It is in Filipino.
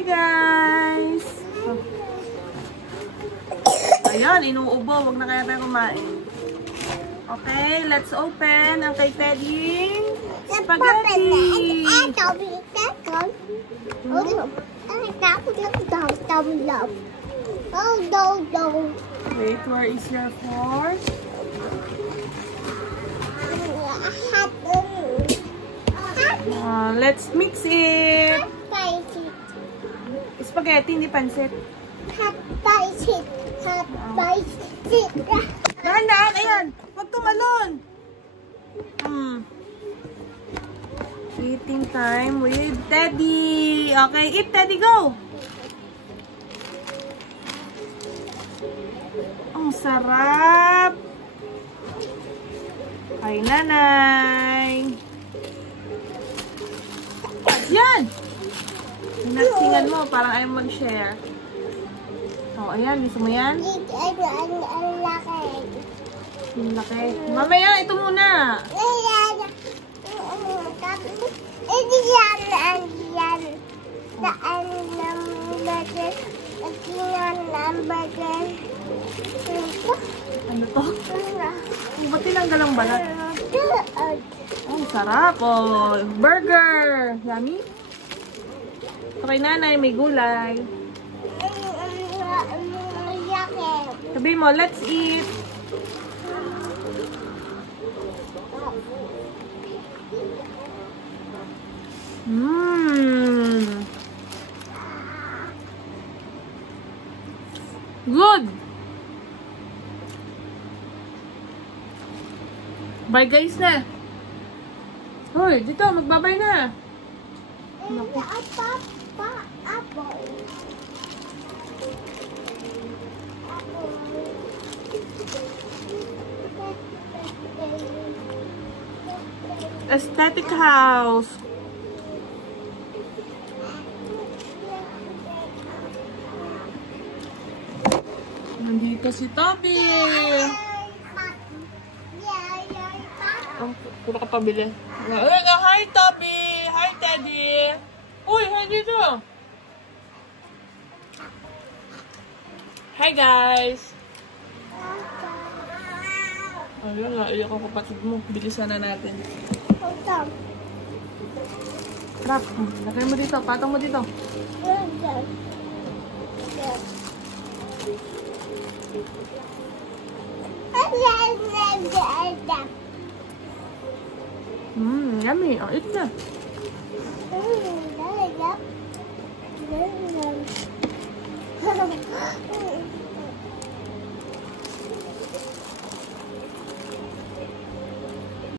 Hi guys! Ayan, inuubo. Huwag na kaya tayo kumain. Okay, let's open ang kay Teddy spaghetti. Wait, where is your fork? Let's mix it. Spaghetti, hindi pansit. Dahan-dahan, ayan. Huwag tumalon. Eating time with Teddy. Okay, eat Teddy, go. Ang sarap. Kay nanay. Yan! Nasingan mo, parang ayaw mag-share. Oh, ayan. Gusto mo yan? Ang laki. Mamaya, ito muna. Ano to? Ba't tinanggal ang balat? Oh, sarap. Oh, burger. Yummy. Ito kay nanay, may gulay. Sabi mo, let's eat. Good. Bye guys na. Hoy, dito, magbabay na. Aesthetic house. Nandito si Toby. Oh, puro ka pabili. Hi Toby! Hi Teddy! Uy, hi dito! Hi guys! Ayun nga, iyak ang kapatid mo. Bilisan na natin. Trap. Lagay mo dito. Patong mo dito. Yummy. Oh, eat na.